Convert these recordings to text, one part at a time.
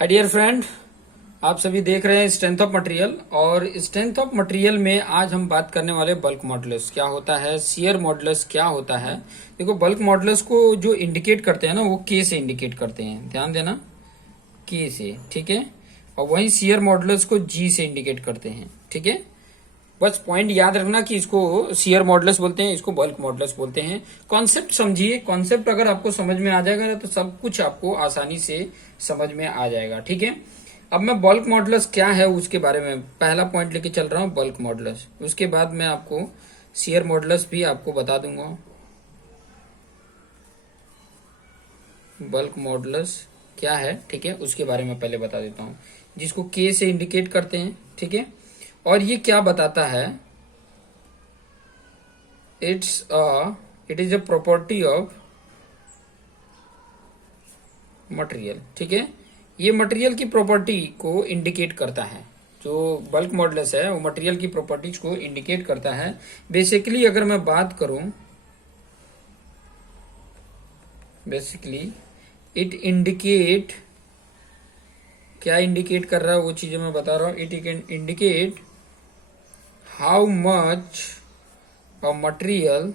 Hi dear friend, आप सभी देख रहे हैं स्ट्रेंथ ऑफ मटेरियल। और स्ट्रेंथ ऑफ मटेरियल में आज हम बात करने वाले बल्क मॉडुलस क्या होता है, शियर मॉडुलस क्या होता है। देखो, बल्क मॉडुलस को जो इंडिकेट करते हैं ना, वो के से इंडिकेट करते हैं, ध्यान देना, के से, ठीक है। और वहीं शियर मॉडुलस को जी से इंडिकेट करते हैं, ठीक है। बस पॉइंट याद रखना कि इसको शियर मॉडुलस बोलते हैं, इसको बल्क मॉडुलस बोलते हैं। कॉन्सेप्ट समझिए, कॉन्सेप्ट अगर आपको समझ में आ जाएगा ना तो सब कुछ आपको आसानी से समझ में आ जाएगा, ठीक है। अब मैं बल्क मॉडुलस क्या है उसके बारे में पहला पॉइंट लेके चल रहा हूँ, बल्क मॉडुलस। उसके बाद मैं आपको शियर मॉडुलस भी आपको बता दूंगा। बल्क मॉडुलस क्या है, ठीक है, उसके बारे में पहले बता देता हूँ, जिसको के से इंडिकेट करते हैं, ठीक है। और ये क्या बताता है, it is a property of material, ठीक है। ये मटेरियल की प्रॉपर्टी को इंडिकेट करता है। जो बल्क मॉडुलस है वो मटेरियल की प्रॉपर्टीज को इंडिकेट करता है। बेसिकली अगर मैं बात करूं, बेसिकली इट इंडिकेट, क्या इंडिकेट कर रहा है वो चीजें मैं बता रहा हूं। It can indicate how much a material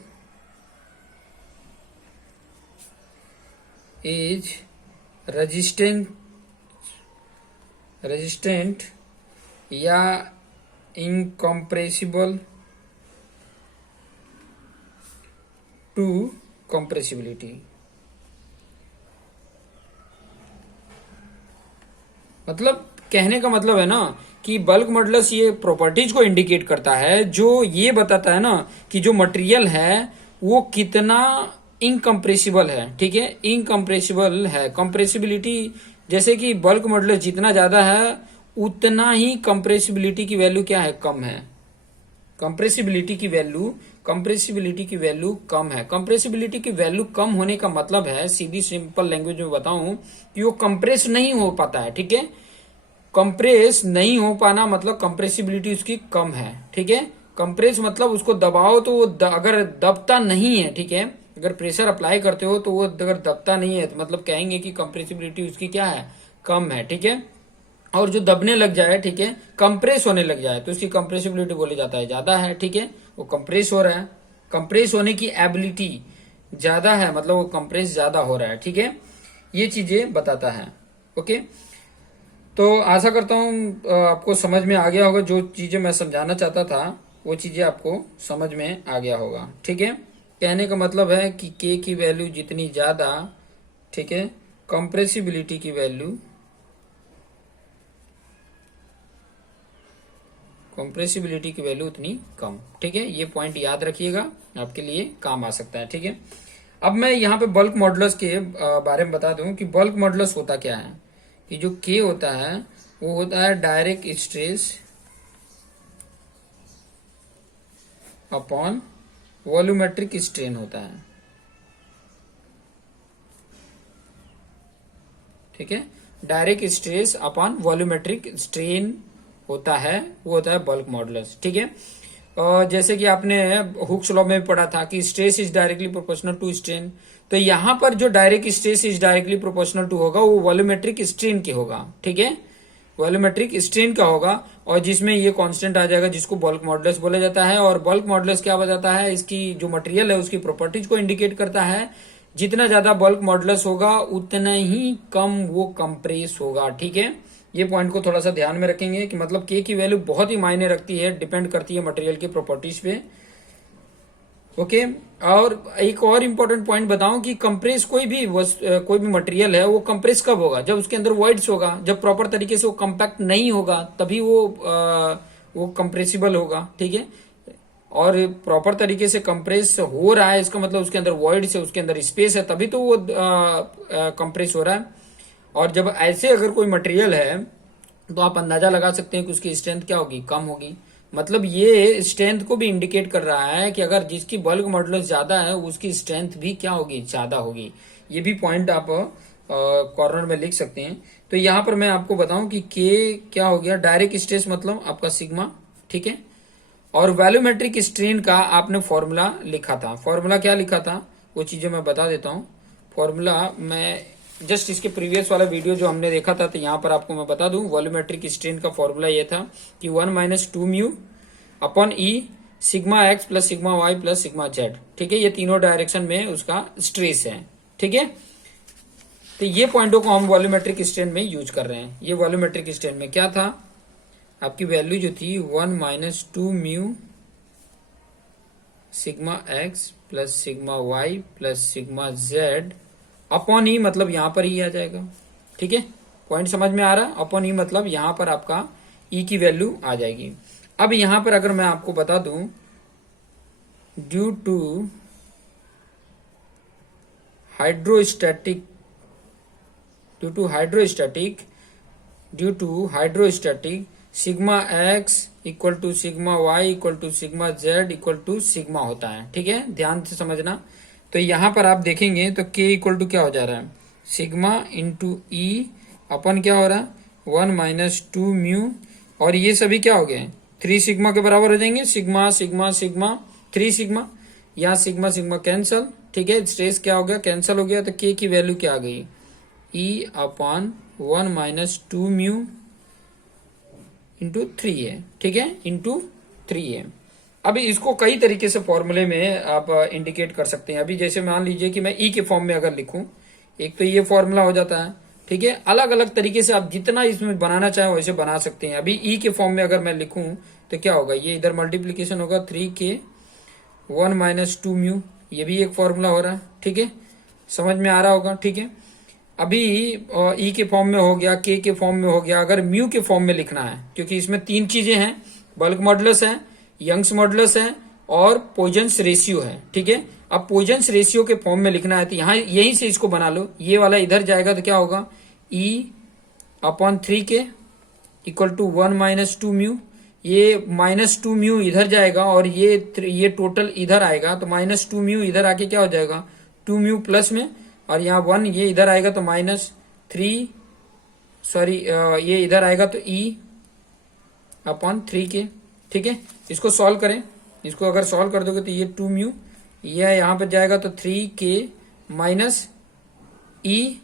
is resistant या इनकम्प्रेसिबल टू कंप्रेसिबिलिटी। मतलब कहने का मतलब है ना कि बल्क मॉडुलस ये प्रॉपर्टीज को इंडिकेट करता है, जो ये बताता है ना कि जो मटेरियल है वो कितना इनकम्प्रेसिबल है, ठीक है, इनकम्प्रेसिबल है। कंप्रेसिबिलिटी, जैसे कि बल्क मॉडुलस जितना ज्यादा है उतना ही कंप्रेसिबिलिटी की वैल्यू क्या है, कम है। कंप्रेसिबिलिटी की वैल्यू कम है। कंप्रेसिबिलिटी की वैल्यू कम होने का मतलब है, सीधी सिंपल लैंग्वेज में बताऊं, कि वो कंप्रेस नहीं हो पाता है, ठीक है। कंप्रेस नहीं हो पाना मतलब कंप्रेसिबिलिटी उसकी कम है, ठीक है। कंप्रेस मतलब उसको दबाओ तो वो अगर दबता नहीं है, ठीक है, अगर प्रेशर अप्लाई करते हो तो वो अगर दबता नहीं है तो मतलब कहेंगे कि कंप्रेसिबिलिटी उसकी क्या है, कम है, ठीक है। और जो दबने लग जाए, ठीक है, कंप्रेस होने लग जाए तो उसकी कंप्रेसिबिलिटी बोले जाता है ज्यादा है, ठीक है। वो कंप्रेस हो रहा है, कंप्रेस होने की एबिलिटी ज्यादा है, मतलब वो कंप्रेस ज्यादा हो रहा है, ठीक है। ये चीजें बताता है, ओके। तो आशा करता हूँ आपको समझ में आ गया होगा। जो चीजें मैं समझाना चाहता था वो चीजें आपको समझ में आ गया होगा, ठीक है। कहने का मतलब है कि के की वैल्यू जितनी ज्यादा, ठीक है, कंप्रेसिबिलिटी की वैल्यू उतनी कम, ठीक है। ये पॉइंट याद रखिएगा, आपके लिए काम आ सकता है, ठीक है। अब मैं यहाँ पे बल्क मॉडुलस के बारे में बता दूं कि बल्क मॉडुलस होता क्या है। कि जो के होता है वो होता है direct stress upon volumetric strain होता है, ठीक है। Direct stress upon volumetric strain होता है, वो होता है बल्क मॉडुलस, ठीक है। और जैसे कि आपने हुक्स लॉ में पढ़ा था कि stress is directly proportional to strain, तो यहां पर जो direct stress is directly proportional to होगा वो वॉल्यूमेट्रिक स्ट्रेन के होगा, ठीक है, वॉल्यूमेट्रिक स्ट्रेन का होगा। और जिसमें ये कांस्टेंट आ जाएगा जिसको बल्क मॉडुलस बोला जाता है। और बल्क मॉडुलस क्या बताता है, इसकी जो मटेरियल है उसकी प्रॉपर्टीज को इंडिकेट करता है। जितना ज्यादा बल्क मॉडुलस होगा उतना ही कम वो कंप्रेस होगा, ठीक है। ये पॉइंट को थोड़ा सा ध्यान में रखेंगे कि मतलब के की वैल्यू बहुत ही मायने रखती है, डिपेंड करती है मटेरियल की प्रॉपर्टीज पे, ओके। और एक और इम्पोर्टेंट पॉइंट बताऊं कि कंप्रेस कोई भी मटेरियल है वो कंप्रेस कब होगा, जब उसके अंदर वॉइड्स होगा, जब प्रॉपर तरीके से वो कंपैक्ट नहीं होगा तभी वो कंप्रेसिबल होगा, ठीक है। और प्रॉपर तरीके से कंप्रेस हो रहा है इसका मतलब उसके अंदर वॉइड्स है, उसके अंदर स्पेस है, तभी तो वो कंप्रेस हो रहा है। और जब ऐसे अगर कोई मटेरियल है तो आप अंदाजा लगा सकते हैं कि उसकी स्ट्रेंथ क्या होगी, कम होगी। मतलब ये स्ट्रेंथ को भी इंडिकेट कर रहा है कि अगर जिसकी बल्क मॉडुलस ज्यादा है उसकी स्ट्रेंथ भी क्या होगी, ज्यादा होगी। ये भी पॉइंट आप कॉर्नर में लिख सकते हैं। तो यहां पर मैं आपको बताऊं कि के क्या हो गया, डायरेक्ट स्ट्रेस मतलब आपका सिग्मा, ठीक है। और वैल्यूमेट्रिक स्ट्रेन का आपने फॉर्मूला लिखा था, फॉर्मूला क्या लिखा था वो चीजें मैं बता देता हूं। फॉर्मूला मैं जस्ट इसके प्रीवियस वाला वीडियो जो हमने देखा था, तो यहाँ पर आपको मैं बता दूं वॉल्यूमेट्रिक स्ट्रेन का फॉर्मूला ये था कि 1 minus 2 mu upon E sigma x plus sigma Y plus sigma Z. ठीक है, ये तीनों डायरेक्शन में उसका स्ट्रेस है। ठीक है, तो ये पॉइंटों को हम वॉल्यूमेट्रिक स्ट्रेन में यूज कर रहे हैं। ये वॉल्यूमेट्रिक स्ट्रेन में क्या था, आपकी वैल्यू जो थी 1 minus 2 mu sigma x plus sigma Y plus sigma z upon E, मतलब यहां पर ई आ जाएगा। ठीक है, पॉइंट समझ में आ रहा है? अपॉन ई मतलब यहां पर आपका ई की वैल्यू आ जाएगी। अब यहां पर अगर मैं आपको बता दूं due to hydrostatic sigma X equal to sigma Y equal to sigma Z equal to sigma होता है। ठीक है, ध्यान से समझना। तो यहां पर आप देखेंगे तो k इक्वल टू क्या हो जा रहा है, सिग्मा इंटू ई अपन क्या हो रहा है 1 माइनस 2 म्यू, और ये सभी क्या हो गए 3 सिग्मा के बराबर हो जाएंगे। सिग्मा सिग्मा सिग्मा 3 सिग्मा, यहाँ सिग्मा सिग्मा कैंसल। ठीक है, स्ट्रेस क्या हो गया, कैंसल हो गया। तो k की वैल्यू क्या आ गई, ई अपॉन 1 माइनस 2 म्यू इंटू 3 है। ठीक है, इंटू 3 है। अभी इसको कई तरीके से फॉर्मूले में आप इंडिकेट कर सकते हैं। अभी जैसे मान लीजिए कि मैं ई के फॉर्म में अगर लिखूं, एक तो ये फॉर्मूला हो जाता है। ठीक है, अलग अलग तरीके से आप जितना इसमें बनाना चाहे वैसे बना सकते हैं। अभी ई के फॉर्म में अगर मैं लिखूं तो क्या होगा, ये इधर मल्टीप्लीकेशन होगा 3k 1 माइनस 2 म्यू, ये भी एक फॉर्मूला हो रहा है। ठीक है, समझ में आ रहा होगा। ठीक है, अभी ई के फॉर्म में हो गया, के फॉर्म में हो गया। अगर म्यू के फॉर्म में लिखना है, क्योंकि इसमें 3 चीजें हैं, बल्क मॉडुलस है, यंग्स मॉडुलस है और पॉइजन्स रेशियो है। ठीक है, अब पॉइजन्स रेशियो के फॉर्म में लिखना है तो यहाँ यहीं से इसको बना लो। ये वाला इधर जाएगा तो क्या होगा, E upon 3k equal to 1 minus 2 mu. ये माइनस 2 म्यू इधर जाएगा और ये टोटल इधर आएगा, तो माइनस 2 म्यू इधर आके क्या हो जाएगा 2 म्यू प्लस में, और यहाँ 1 ये इधर आएगा तो माइनस 3, सॉरी ये इधर आएगा तो ई अपॉन 3k। ठीक है, इसको सॉल्व करें। इसको अगर सॉल्व कर दोगे तो ये 2 म्यू, यह यहाँ पर जाएगा तो 3k माइनस ई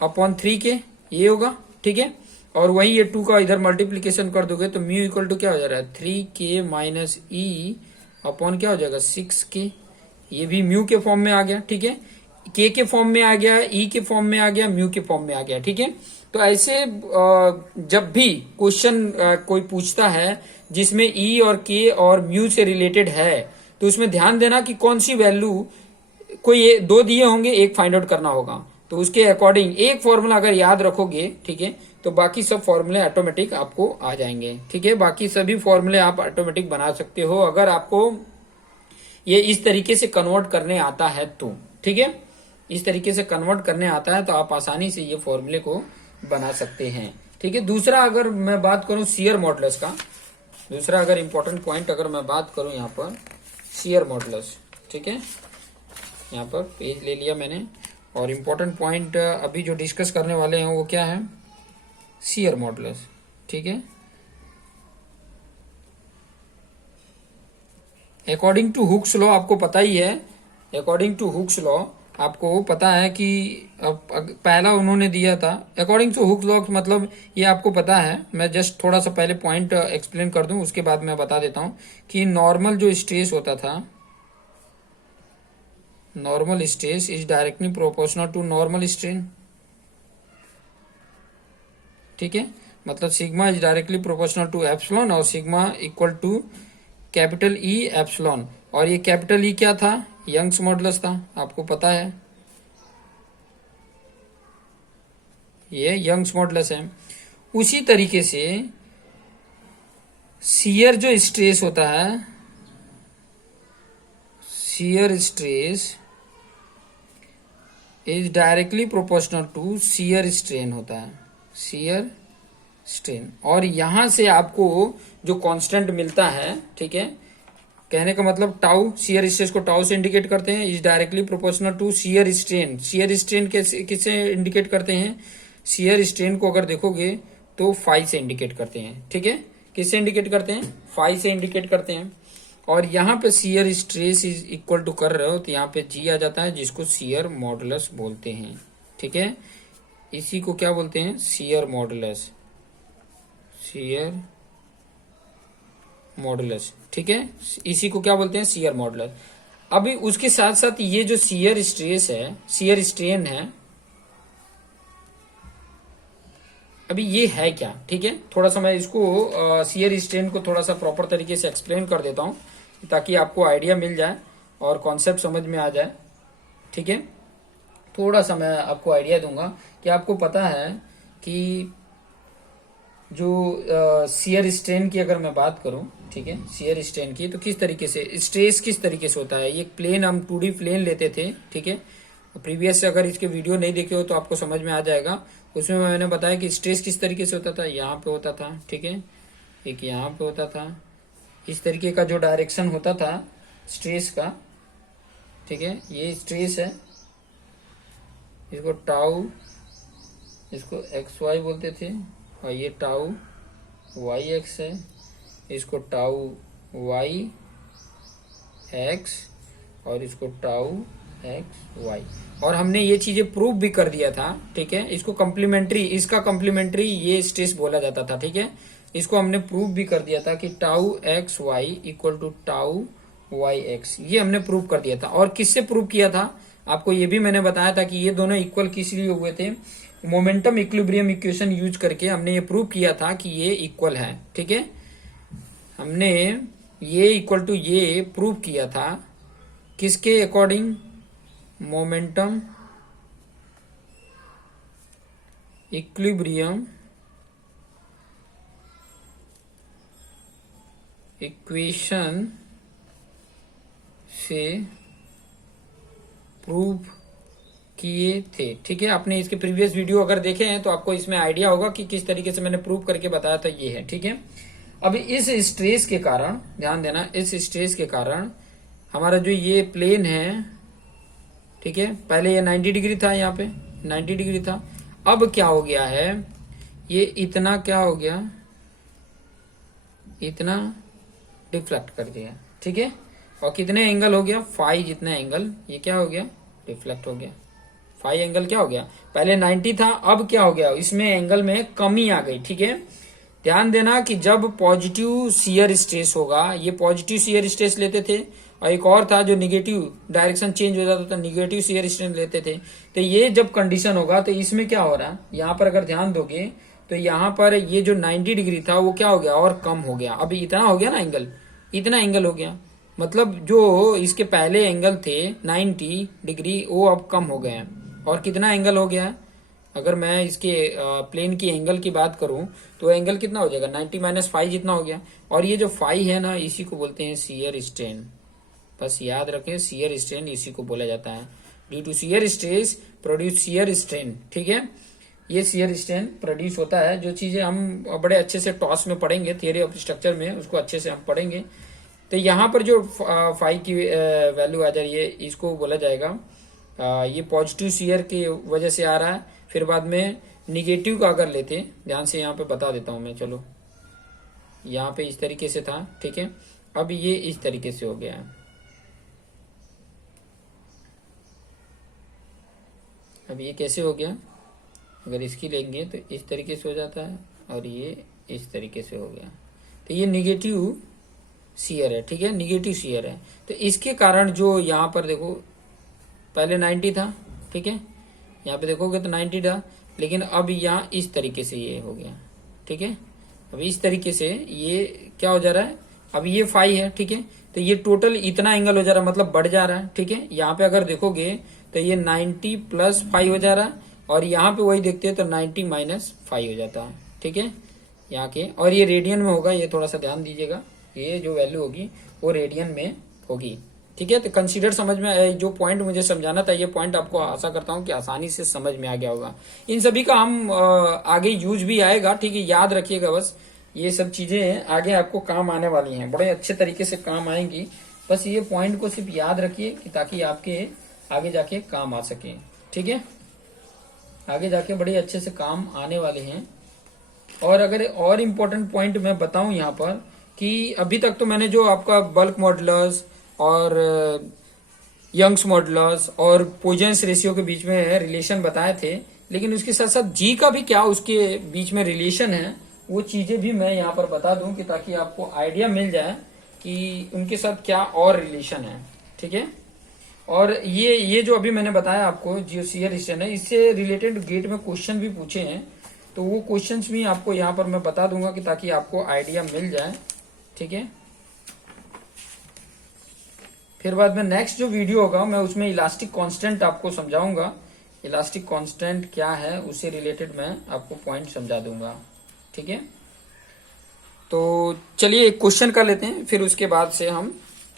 अपॉन 3k ये होगा। ठीक है, और वही ये 2 का इधर मल्टीप्लीकेशन कर दोगे तो म्यू इक्वल टू क्या हो जा रहा है 3k माइनस ई अपॉन क्या हो जाएगा 6k। ये भी म्यू के फॉर्म में आ गया। ठीक है, k के फॉर्म में आ गया, ई के फॉर्म में आ गया, म्यू के फॉर्म में आ गया। ठीक है, तो ऐसे जब भी क्वेश्चन कोई पूछता है जिसमें ई और के और म्यू से रिलेटेड है, तो उसमें ध्यान देना कि कौन सी वैल्यू, कोई 2 दिए होंगे, एक फाइंड आउट करना होगा, तो उसके अकॉर्डिंग एक फॉर्मूला अगर याद रखोगे, ठीक है, तो बाकी सब फॉर्मूले ऑटोमेटिक आपको आ जाएंगे। ठीक है, बाकी सभी फॉर्मूले आप ऑटोमेटिक बना सकते हो अगर आपको ये इस तरीके से कन्वर्ट करने आता है तो। ठीक है, इस तरीके से कन्वर्ट करने आता है तो आप आसानी से ये फॉर्मूले को बना सकते हैं। ठीक है, दूसरा अगर मैं बात करूं शियर मॉडुलस का, दूसरा अगर इंपॉर्टेंट पॉइंट अगर मैं बात करूं यहाँ पर शियर मॉडुलस। ठीक है, यहाँ पर पेज ले लिया मैंने, और इम्पोर्टेंट पॉइंट अभी जो डिस्कस करने वाले हैं वो क्या है, शियर मॉडुलस। ठीक है, अकॉर्डिंग टू हुक्स लॉ आपको पता ही है, अकॉर्डिंग टू हुक्स लॉ आपको पता है कि पहला उन्होंने दिया था अकॉर्डिंग टू हुक्स लॉ, मतलब ये आपको पता है। मैं जस्ट थोड़ा सा पहले पॉइंट एक्सप्लेन कर दूं, उसके बाद मैं बता देता हूं कि नॉर्मल जो स्ट्रेस होता था, normal stress is directly proportional to normal strain. ठीक है, मतलब sigma is directly proportional to epsilon और sigma equal to capital E epsilon, और ये कैपिटल ई क्या था, यंग्स मॉडुलस था, आपको पता है ये यंग्स मॉडुलस है। उसी तरीके से शियर जो स्ट्रेस होता है, shear stress is directly proportional to shear strain होता है, शियर स्ट्रेन। और यहां से आपको जो कांस्टेंट मिलता है, ठीक है, कहने का मतलब टाउ, शियर स्ट्रेस को टाउ से इंडिकेट करते हैं, is directly proportional to shear strain. Shear strain किससे इंडिकेट करते हैं, शियर स्ट्रेन को अगर देखोगे तो फाई से इंडिकेट करते हैं। ठीक है, किससे इंडिकेट करते हैं, फाई से इंडिकेट करते हैं। और यहाँ पे shear stress is equal to कर रहे हो तो यहाँ पे जी आ जाता है, जिसको शियर मॉडुलस बोलते हैं। ठीक है, इसी को क्या बोलते हैं, शियर मॉडुलस, शियर मॉडुलस, ठीक है, इसी को क्या बोलते हैं, शियर मॉडुलस। अभी उसके साथ साथ ये जो शियर स्ट्रेस है, शियर स्ट्रेन है, अभी ये है क्या, ठीक है। थोड़ा सा मैं इसको शियर स्ट्रेन को थोड़ा सा प्रॉपर तरीके से एक्सप्लेन कर देता हूं ताकि आपको आइडिया मिल जाए और कॉन्सेप्ट समझ में आ जाए, ठीक है। थोड़ा सा मैं आपको आइडिया दूंगा कि आपको पता है कि जो शियर स्ट्रेन की अगर मैं बात करूं, ठीक है, शियर स्ट्रेन की, तो किस तरीके से स्ट्रेस किस तरीके से होता है। ये प्लेन, हम 2D प्लेन लेते थे, ठीक है। प्रीवियस से अगर इसके वीडियो नहीं देखे हो तो आपको समझ में आ जाएगा। उसमें मैंने बताया कि स्ट्रेस किस तरीके से होता था, यहाँ पे होता था, ठीक है, एक यहाँ पे होता था, इस तरीके का जो डायरेक्शन होता था स्ट्रेस का, ठीक है। ये स्ट्रेस है, इसको टाउ, इसको एक्स वाई बोलते थे, और ये टाउ वाई एक्स है, इसको टाउ वाई एक्स, और इसको टाउ एक्स वाई। और हमने ये चीजें प्रूव भी कर दिया था, ठीक है। इसको कम्प्लीमेंट्री, इसका कम्प्लीमेंट्री ये स्ट्रेस बोला जाता था, ठीक है। इसको हमने प्रूव भी कर दिया था कि tau X Y equal to tau Y X, ये हमने प्रूव कर दिया था। और किससे प्रूव किया था, आपको ये भी मैंने बताया था कि ये दोनों इक्वल किस लिए हुए थे, मोमेंटम इक्विलिब्रियम इक्वेशन यूज करके हमने ये प्रूव किया था कि ये इक्वल है, ठीक है। हमने ये इक्वल टू ये प्रूव किया था किसके अकॉर्डिंग, मोमेंटम इक्विलिब्रियम इक्वेशन से प्रूव किए थे, ठीक है। आपने इसके प्रीवियस वीडियो अगर देखे हैं तो आपको इसमें आइडिया होगा कि किस तरीके से मैंने प्रूव करके बताया था, ये है, ठीक है। अभी इस स्ट्रेस के कारण, ध्यान देना, इस स्ट्रेस के कारण हमारा जो ये प्लेन है, ठीक है, पहले ये 90 डिग्री था, यहाँ पे 90 डिग्री था, अब क्या हो गया है, ये इतना क्या हो गया, इतना डिफ्लेक्ट कर दिया, ठीक है। और कितने एंगल हो गया, फाइव जितना एंगल ये क्या हो गया, डिफ्लेक्ट हो गया। फाइव एंगल क्या हो गया, पहले 90 था, अब क्या हो गया, इसमें एंगल में कमी आ गई, ठीक है। ध्यान देना कि जब पॉजिटिव शियर स्ट्रेस होगा, ये पॉजिटिव शियर स्ट्रेस लेते थे, और एक और था जो निगेटिव, डायरेक्शन चेंज हो जाता था, निगेटिव शियर स्ट्रेस लेते थे। तो ये जब कंडीशन होगा तो इसमें क्या हो रहा है, यहाँ पर अगर ध्यान दोगे तो यहाँ पर ये जो 90 डिग्री था वो क्या हो गया, और कम हो गया। अभी इतना हो गया ना एंगल, इतना एंगल हो गया, मतलब जो इसके पहले एंगल थे 90 डिग्री वो अब कम हो गए हैं। और कितना एंगल हो गया, अगर मैं इसके प्लेन की एंगल की बात करूं तो एंगल कितना हो जाएगा, 90 माइनस 5 जितना हो गया। और ये जो 5 है ना, इसी को बोलते हैं शियर स्ट्रेन, बस याद रखें, शियर स्ट्रेन इसी को बोला जाता है। Due to shear stress produce shear strain, ठीक है। ये शियर स्ट्रेन प्रोड्यूस होता है, जो चीजें हम बड़े अच्छे से टॉस में पढ़ेंगे, थियरी ऑफ स्ट्रक्चर में उसको अच्छे से हम पढ़ेंगे। तो यहाँ पर जो 5 की वैल्यू आ जा रही है, इसको बोला जाएगा ये पॉजिटिव शियर की वजह से आ रहा है। फिर बाद में निगेटिव का अगर लेते, ध्यान से यहाँ पे बता देता हूं मैं, चलो यहाँ पे इस तरीके से था, ठीक है, अब ये इस तरीके से हो गया है। अब ये कैसे हो गया, अगर इसकी लेंगे तो इस तरीके से हो जाता है, और ये इस तरीके से हो गया। तो ये निगेटिव शियर है, ठीक है, निगेटिव शियर है। तो इसके कारण जो यहाँ पर देखो पहले 90 था, ठीक है, यहाँ पे देखोगे तो 90 था, लेकिन अब यहाँ इस तरीके से ये हो गया, ठीक है। अब इस तरीके से ये क्या हो जा रहा है, अब ये 5 है, ठीक है, तो ये टोटल इतना एंगल हो जा रहा है, मतलब बढ़ जा रहा है, ठीक है। यहाँ पे अगर देखोगे तो ये 90 प्लस 5 हो जा रहा है, और यहाँ पे वही देखते हैं तो 90 माइनस 5 हो जाता है, ठीक है, यहाँ के। और ये रेडियन में होगा, ये थोड़ा सा ध्यान दीजिएगा, ये जो वैल्यू होगी वो रेडियन में होगी, ठीक है। तो कंसीडर समझ में, जो पॉइंट मुझे समझाना था, ये पॉइंट आपको आशा करता हूं कि आसानी से समझ में आ गया होगा। इन सभी का हम आगे यूज भी आएगा, ठीक है, याद रखिएगा, बस ये सब चीजें आगे आपको काम आने वाली हैं, बड़े अच्छे तरीके से काम आएंगी। बस ये पॉइंट को सिर्फ याद रखिए कि ताकि आपके आगे जाके काम आ सके, ठीक है, आगे जाके बड़े अच्छे से काम आने वाले हैं। और अगर और इम्पोर्टेंट पॉइंट मैं बताऊं यहाँ पर कि अभी तक तो मैंने जो आपका बल्क मॉडुलस और यंग्स मॉडुलस और पॉइजन्स रेशियो के बीच में रिलेशन बताए थे, लेकिन उसके साथ साथ जी का भी क्या उसके बीच में रिलेशन है वो चीजें भी मैं यहाँ पर बता दूं कि ताकि आपको आइडिया मिल जाए कि उनके साथ क्या और रिलेशन है। ठीक है, और ये जो अभी मैंने बताया आपको जो शियर स्ट्रेन है इससे रिलेटेड गेट में क्वेश्चन भी पूछे हैं, तो वो क्वेश्चंस भी आपको यहाँ पर मैं बता दूंगा कि ताकि आपको आइडिया मिल जाए। ठीक है, फिर बाद में नेक्स्ट जो वीडियो होगा मैं उसमें इलास्टिक कांस्टेंट आपको समझाऊंगा। इलास्टिक कांस्टेंट क्या है उससे रिलेटेड मैं आपको पॉइंट समझा दूंगा। ठीक है, तो चलिए एक क्वेश्चन कर लेते हैं, फिर उसके बाद से हम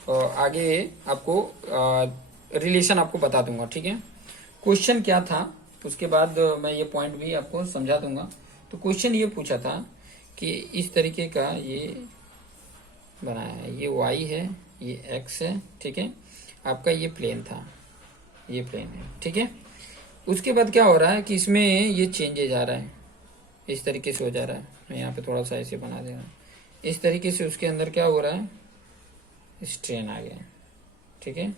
आगे आपको रिलेशन आपको बता दूंगा। ठीक है, क्वेश्चन क्या था उसके बाद मैं ये पॉइंट भी आपको समझा दूंगा। तो क्वेश्चन ये पूछा था कि इस तरीके का ये बनाया है, ये y है, ये x है। ठीक है, आपका ये प्लेन था, ये प्लेन है। ठीक है, उसके बाद क्या हो रहा है कि इसमें ये चेंजेज आ रहा है, इस तरीके से हो जा रहा है। मैं यहाँ पे थोड़ा सा ऐसे बना दे रहा हूँ, इस तरीके से उसके अंदर क्या हो रहा है, स्ट्रेन आ गया। ठीक है,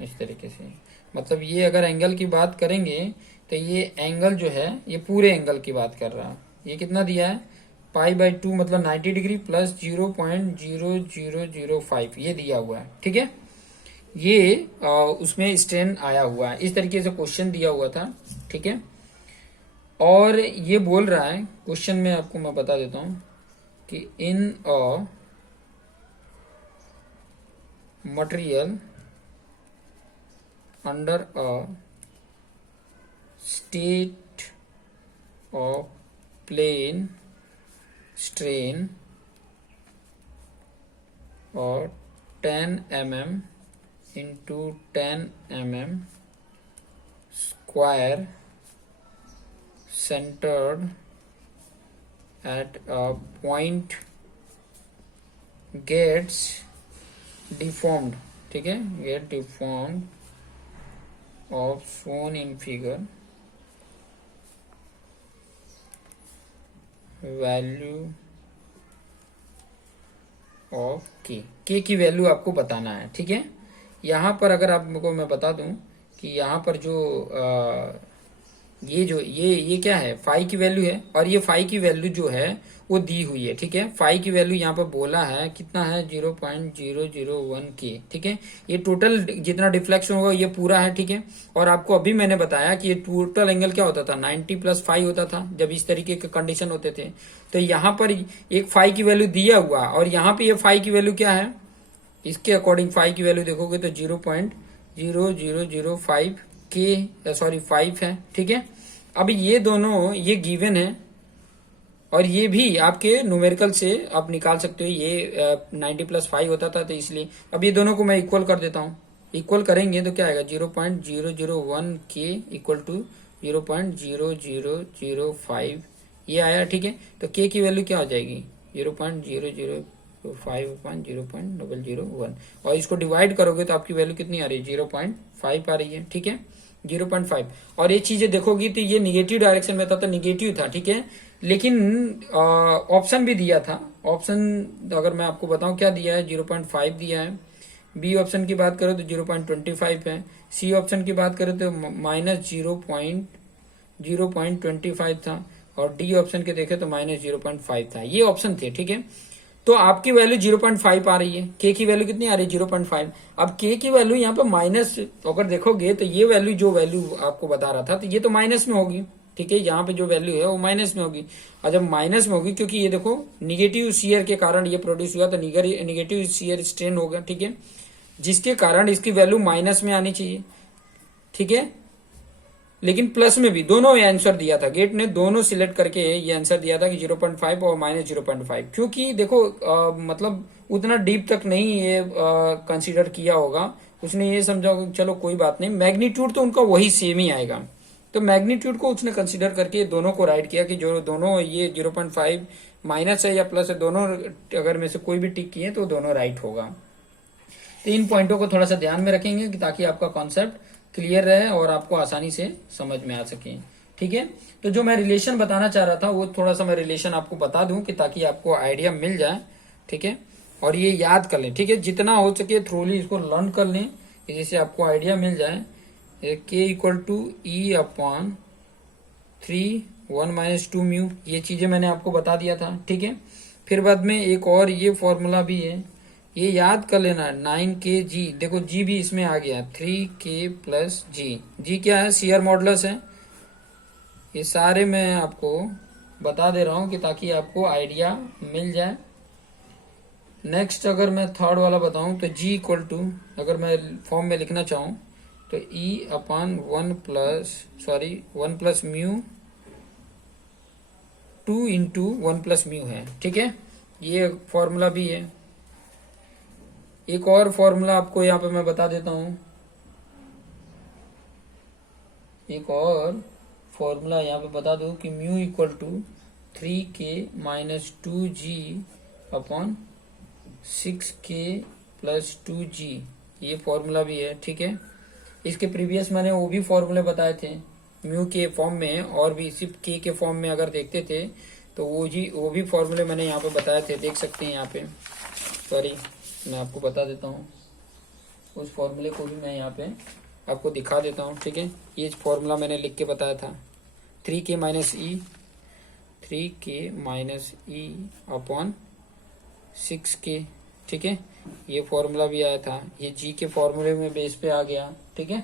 इस तरीके से, मतलब ये अगर एंगल की बात करेंगे तो ये एंगल जो है ये पूरे एंगल की बात कर रहा है। ये कितना दिया है, π/2 मतलब 90 डिग्री प्लस 0.0005 ये दिया हुआ है। ठीक है, ये उसमें स्ट्रेन आया हुआ है, इस तरीके से क्वेश्चन दिया हुआ था। ठीक है, और ये बोल रहा है क्वेश्चन में, आपको मैं बता देता हूं कि in a material under a state of plane strain or 10 mm into 10 mm square centered at a point gets deformed. ठीक है, get deformed of shown in figure, value of k की वैल्यू आपको बताना है। ठीक है, यहाँ पर अगर आपको मैं बता दूं कि यहाँ पर जो ये क्या है, फाई की वैल्यू है, और ये फाई की वैल्यू जो है वो दी हुई है। ठीक है, फाई की वैल्यू यहाँ पर बोला है कितना है, 0.001 के। ठीक है, ये टोटल जितना डिफ्लेक्शन होगा ये पूरा है। ठीक है, और आपको अभी मैंने बताया कि ये टोटल एंगल क्या होता था, 90 + 5 होता था जब इस तरीके के कंडीशन होते थे। तो यहाँ पर एक फाई की वैल्यू दिया हुआ, और यहाँ पे ये फाई की वैल्यू क्या है, इसके अकॉर्डिंग फाई की वैल्यू देखोगे तो 0.0005 के, सॉरी 5 है। ठीक है, अब ये दोनों ये गिवन है, और ये भी आपके न्यूमेरिकल से आप निकाल सकते हो। ये 90 + 5 होता था, तो इसलिए अब ये दोनों को मैं इक्वल कर देता हूँ। इक्वल करेंगे तो क्या आएगा, 0.001 के इक्वल टू 0.0005 ये आया। ठीक है, तो के की वैल्यू क्या हो जाएगी, 0.005/0.001, और इसको डिवाइड करोगे तो आपकी वैल्यू कितनी आ रही है, 0.5 आ रही है। ठीक है, 0.5, और ये चीजें देखोगी तो ये निगेटिव डायरेक्शन में था, तो निगेटिव था। ठीक है, लेकिन ऑप्शन भी दिया था। ऑप्शन अगर मैं आपको बताऊं क्या दिया है, 0.5 दिया है। बी ऑप्शन की बात करो तो 0.25 है। सी ऑप्शन की बात करो तो -0.25 था, और डी ऑप्शन के देखे तो -0.5 था। ये ऑप्शन थे। ठीक है, तो आपकी वैल्यू 0.5 आ रही है, के की वैल्यू कितनी आ रही है, 0.5। अब के की वैल्यू यहाँ पे माइनस अगर देखोगे तो ये वैल्यू जो वैल्यू आपको बता रहा था तो ये तो माइनस में होगी। ठीक है, यहाँ पे जो वैल्यू है वो माइनस में होगी, और जब माइनस में होगी क्योंकि ये देखो निगेटिव शियर के कारण ये प्रोड्यूस हुआ, तो निगेटिव शियर स्ट्रेन होगा। ठीक है, जिसके कारण इसकी वैल्यू माइनस में आनी चाहिए। ठीक है, लेकिन प्लस में भी दोनों आंसर दिया था, गेट ने दोनों सिलेक्ट करके ये आंसर दिया था कि 0.5 और -0.5, क्योंकि देखो मतलब उतना डीप तक नहीं ये कंसीडर किया होगा। उसने ये समझा कि चलो कोई बात नहीं, मैग्नीट्यूड तो उनका वही सेम ही आएगा, तो मैग्नीट्यूड को उसने कंसीडर करके दोनों को राइट किया कि जो दोनों ये 0.5 माइनस है या प्लस है, दोनों अगर में से कोई भी टिक किए तो दोनों राइट होगा। तो इन पॉइंटों को थोड़ा सा ध्यान में रखेंगे कि ताकि आपका कॉन्सेप्ट क्लियर रहे और आपको आसानी से समझ में आ सके। ठीक है, तो जो मैं रिलेशन बताना चाह रहा था वो थोड़ा सा मैं रिलेशन आपको बता दूं कि ताकि आपको आइडिया मिल जाए। ठीक है, और ये याद कर लें। ठीक है, जितना हो सके थ्रोली इसको लर्न कर लें, जैसे आपको आइडिया मिल जाए, K equal to E upon 3 1 - 2 mu, ये चीजें मैंने आपको बता दिया था, ठीक है। फिर बाद में एक और ये फॉर्मूला भी है, ये याद कर लेना, 9kg, देखो जी भी इसमें आ गया, 3k प्लस जी। जी क्या है? सीआर मॉडुलस है। ये सारे मैं आपको बता दे रहा हूं कि ताकि आपको आइडिया मिल जाए। नेक्स्ट अगर मैं थर्ड वाला बताऊं तो जी इक्वल टू, अगर मैं फॉर्म में लिखना चाहूं तो ई upon 1 plus mu 2 into 1 plus mu है, ठीक है। ये फॉर्मूला भी है। एक और फॉर्मूला आपको यहाँ पे मैं बता देता हूं, एक और फॉर्मूला यहाँ पे बता दो कि mu equal to 3k minus 2g upon 6k plus 2g, ये फॉर्मूला भी है, ठीक है। इसके प्रीवियस मैंने वो भी फॉर्मूले बताए थे म्यू के फॉर्म में, और भी सिर्फ के फॉर्म में अगर देखते थे तो वो भी फॉर्मूले मैंने यहाँ पे बताए थे, देख सकते हैं यहाँ पे। सॉरी, मैं आपको बता देता हूँ, उस फॉर्मूले को भी मैं यहाँ पे आपको दिखा देता हूँ, ठीक है। ये फॉर्मूला मैंने लिख के बताया था, 3k माइनस ई अपॉन 6k, ठीक है। ये फॉर्मूला भी आया था, ये जी के फॉर्मूले में बेस पे आ गया, ठीक है।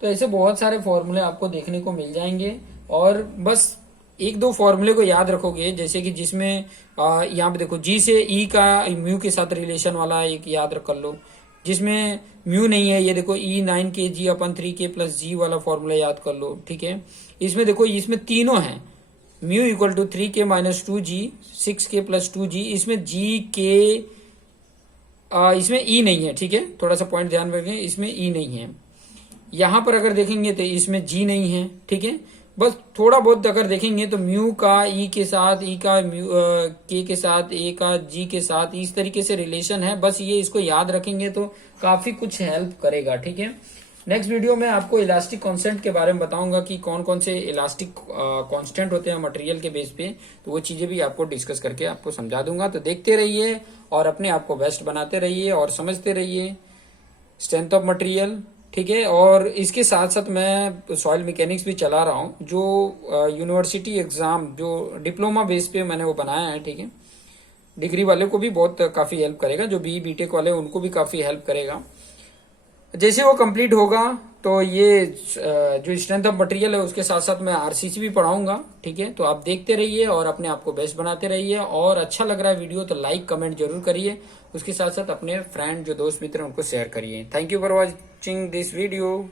तो ऐसे बहुत सारे फॉर्मूले आपको देखने को मिल जाएंगे, और बस एक दो फॉर्मूले को याद रखोगे, जैसे कि जिसमें यहाँ पे देखो जी से ई का म्यू के साथ रिलेशन वाला एक याद रख लो, जिसमें म्यू नहीं है, ये देखो ई 9kg अपन 3k प्लस जी वाला फॉर्मूला याद कर लो, ठीक है। इसमें देखो, इसमें तीनों हैं, mu equal to 3k minus 2g, 6k plus 2g, इसमें जी के इसमें ई नहीं है, ठीक है। थोड़ा सा पॉइंट ध्यान रखें, इसमें ई नहीं है। यहां पर अगर देखेंगे तो इसमें जी नहीं है, ठीक है। बस थोड़ा बहुत अगर देखेंगे तो म्यू का ई के साथ, ई का के के साथ, ए का जी के साथ, इस तरीके से रिलेशन है। बस ये इसको याद रखेंगे तो काफी कुछ हेल्प करेगा, ठीक है। नेक्स्ट वीडियो में आपको इलास्टिक कांस्टेंट के बारे में बताऊंगा कि कौन कौन से इलास्टिक कांस्टेंट होते हैं मटेरियल के बेस पे, तो वो चीजें भी आपको डिस्कस करके आपको समझा दूंगा। तो देखते रहिए और अपने आप को बेस्ट बनाते रहिए और समझते रहिए स्ट्रेंथ ऑफ मटेरियल, ठीक है। और इसके साथ साथ मैं सॉइल मैकेनिक्स भी चला रहा हूँ, जो यूनिवर्सिटी एग्जाम जो डिप्लोमा बेस पे मैंने वो बनाया है, ठीक है। डिग्री वाले को भी बहुत काफी हेल्प करेगा, जो बीटेक वाले उनको भी काफी हेल्प करेगा। जैसे वो कंप्लीट होगा तो ये जो स्ट्रेंथ ऑफ मटेरियल है उसके साथ साथ मैं आरसीसी भी पढ़ाऊंगा, ठीक है। तो आप देखते रहिए और अपने आप को बेस्ट बनाते रहिए, और अच्छा लग रहा है वीडियो तो लाइक कमेंट जरूर करिए, उसके साथ साथ अपने फ्रेंड जो दोस्त मित्र हैं उनको शेयर करिए। Thank you for watching this video.